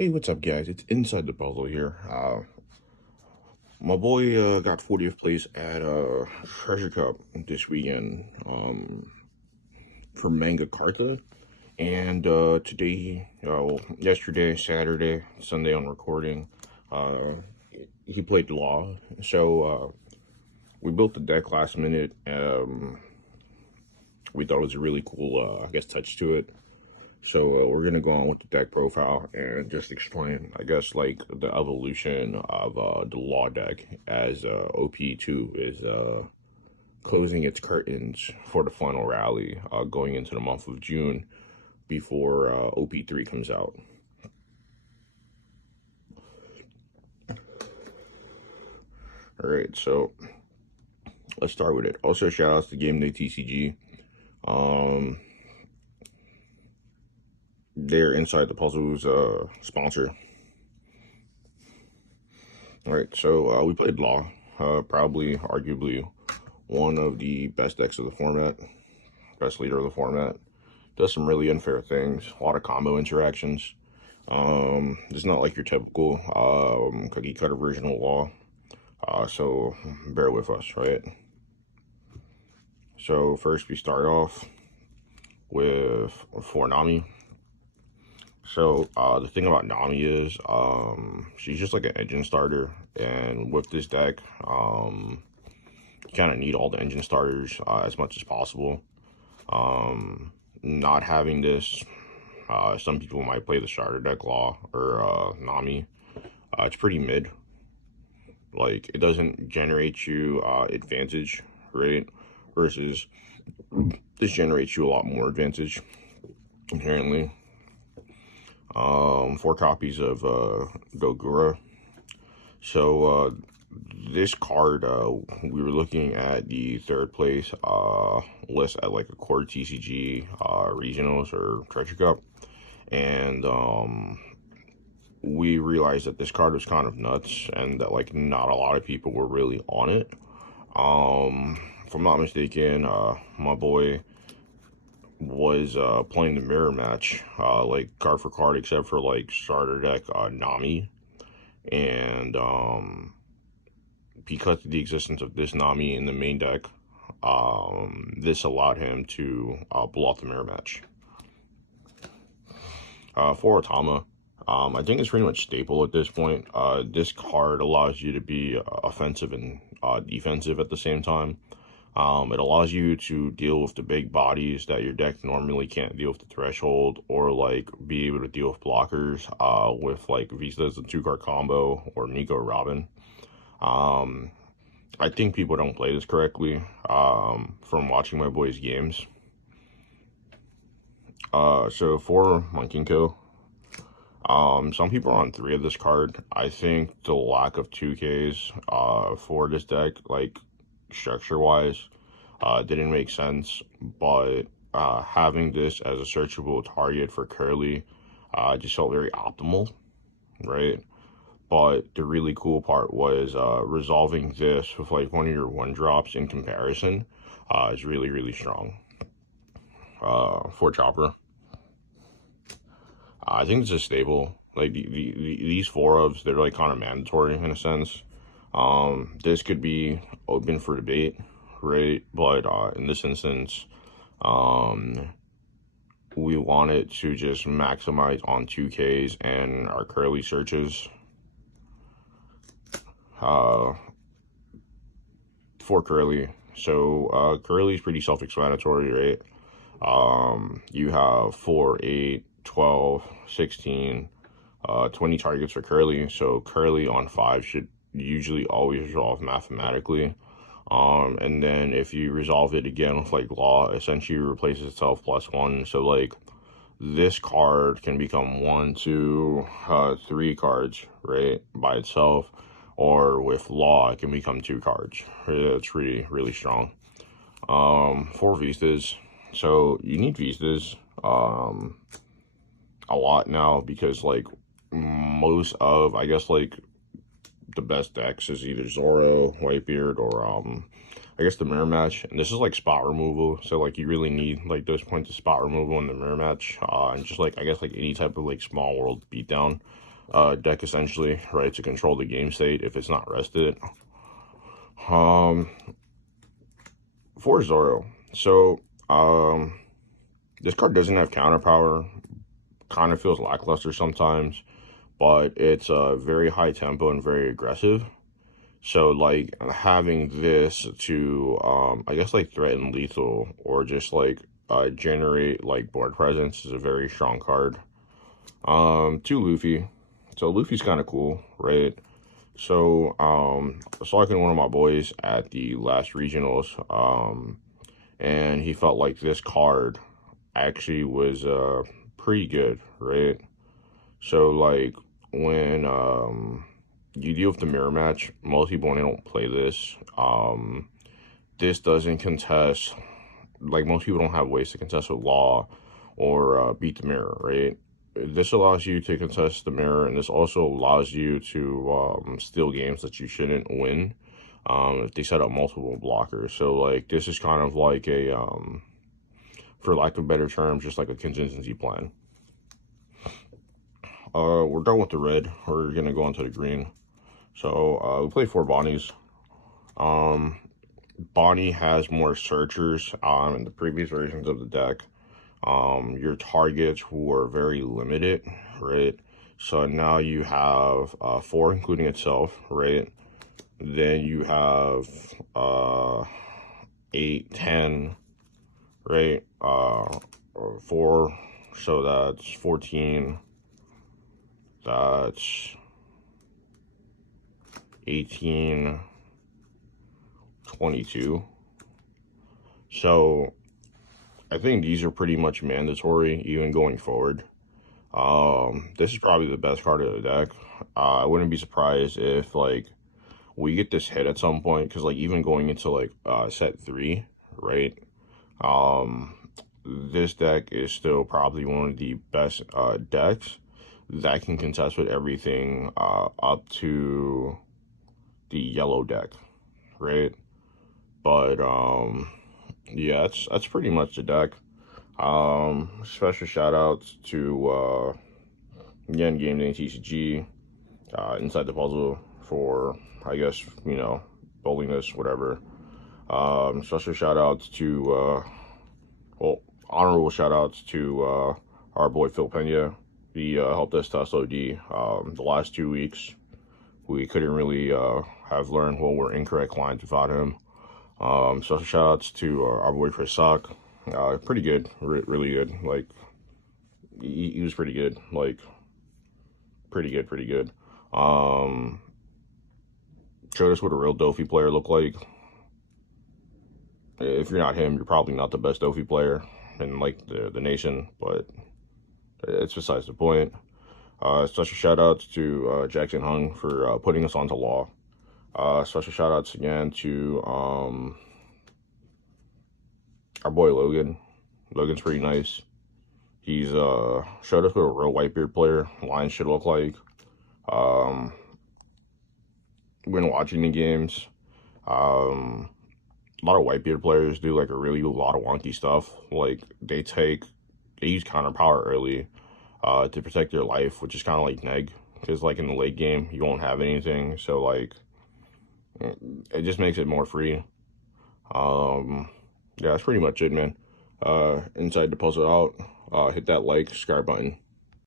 Hey, what's up, guys? It's Inside the Puzzle here. My boy got 40th place at Treasure Cup this weekend for Manga Carta. And today, well, yesterday, Saturday, Sunday on recording, uh, he played Law. So we built the deck last minute. We thought it was a really cool, I guess, touch to it. So we're gonna go on with the deck profile and just explain, I guess, like the evolution of the Law deck as OP2 is closing its curtains for the final rally going into the month of June before OP3 comes out. All right, so let's start with it. Also, shout outs to Game Day TCG. They're Inside the Puzzle's sponsor. All right, so we played Law, probably, arguably, one of the best decks of the format, best leader of the format. Does some really unfair things, a lot of combo interactions. It's not like your typical cookie cutter version of Law, so bear with us, right? So first we start off with 4 Nami. So the thing about Nami is she's just like an engine starter, and with this deck you kind of need all the engine starters as much as possible. Not having this, some people might play the starter deck Law or Nami. It's pretty mid. Like, it doesn't generate you advantage, right? Versus this generates you a lot more advantage inherently. 4 copies of Dogura. So this card, we were looking at the 3rd place list at like a core TCG regionals or Treasure Cup, and we realized that this card was kind of nuts and that like not a lot of people were really on it. If I'm not mistaken, my boy was playing the mirror match, like card for card, except for like starter deck Nami, and because of the existence of this Nami in the main deck, this allowed him to pull off the mirror match. For Otama, I think it's pretty much staple at this point. This card allows you to be offensive and defensive at the same time. It allows you to deal with the big bodies that your deck normally can't deal with the threshold, or like be able to deal with blockers with like Vista's a 2-card combo or Nico Robin. I think people don't play this correctly from watching my boys' games. So for Monkinko, some people are on 3 of this card. I think the lack of 2Ks for this deck, like structure-wise, didn't make sense, but having this as a searchable target for Curly just felt very optimal, right? But the really cool part was resolving this with like one of your 1-drops in comparison is really, really strong. For Chopper, I think it's a staple. Like these 4-ofs, they're like kind of mandatory in a sense. This could be open for debate, right? But in this instance, we wanted to just maximize on 2Ks and our Curly searches. For Curly, so Curly is pretty self-explanatory, right? You have 4, 8, 12, 16, 20 targets for Curly, so Curly on 5 should usually always resolve mathematically. And then if you resolve it again with like Law, essentially replaces itself +1. So like this card can become 1, 2, 3 cards, right, by itself, or with Law it can become 2 cards. That's really strong. For Vistas, so you need Vistas a lot now, because like most of, I guess, like the best decks is either Zoro, Whitebeard, or I guess the mirror match, and this is like spot removal, so like you really need like those points of spot removal in the mirror match, and just like I guess like any type of like small world beatdown. deck essentially, right, to control the game state if it's not rested. Um, for Zoro, so this card doesn't have counter power. Kind of feels lackluster sometimes, but it's very high tempo and very aggressive. So like having this to I guess like threaten lethal or just like generate like board presence is a very strong card. To Luffy. So Luffy's kind of cool, right? So I was talking to one of my boys at the last regionals, and he felt like this card actually was pretty good, right? So like when you deal with the mirror match, most people when they don't play this, this doesn't contest, like most people don't have ways to contest with law or beat the mirror, right? This allows you to contest the mirror, and this also allows you to steal games that you shouldn't win if they set up multiple blockers. So like this is kind of like a for lack of better terms, just like a contingency plan. We're done with the red. We're gonna go into the green. So we play 4 Bonnies. Bonnie has more searchers in the previous versions of the deck. Your targets were very limited, right? So now you have 4, including itself, right? Then you have 8, 10, right? 4, so that's 14. That's 18, 22. So I think these are pretty much mandatory even going forward. This is probably the best card of the deck. I wouldn't be surprised if like we get this hit at some point, because like even going into like set 3, right? This deck is still probably one of the best decks that can contest with everything up to the yellow deck, right? But yeah, that's pretty much the deck. Special shout outs to again Game Day Optcg, Inside the Puzzle for, I guess, you know, building this, whatever. Special shout outs to well, honorable shout outs to our boy Phil Pena. He helped us test OD the last 2 weeks. We couldn't really have learned what were incorrect lines without him. Special shout outs to our boy Chris Sock. Pretty good, really good. Like, he was pretty good. Like, pretty good. Showed us what a real Dofi player looked like. If you're not him, you're probably not the best Dofi player in like the nation, but it's besides the point. Special shout outs to Jackson Hung for putting us onto law. Special shout outs again to our boy Logan. Logan's pretty nice. He's showed us what a real Whitebeard player lines should look like. When watching the games, a lot of Whitebeard players do like a lot of wonky stuff. Like they use counter power early to protect their life, which is kind of like neg, because like in the late game you won't have anything, so like it just makes it more free. Yeah, that's pretty much it, man. Inside the Puzzle out. Hit that like, subscribe button.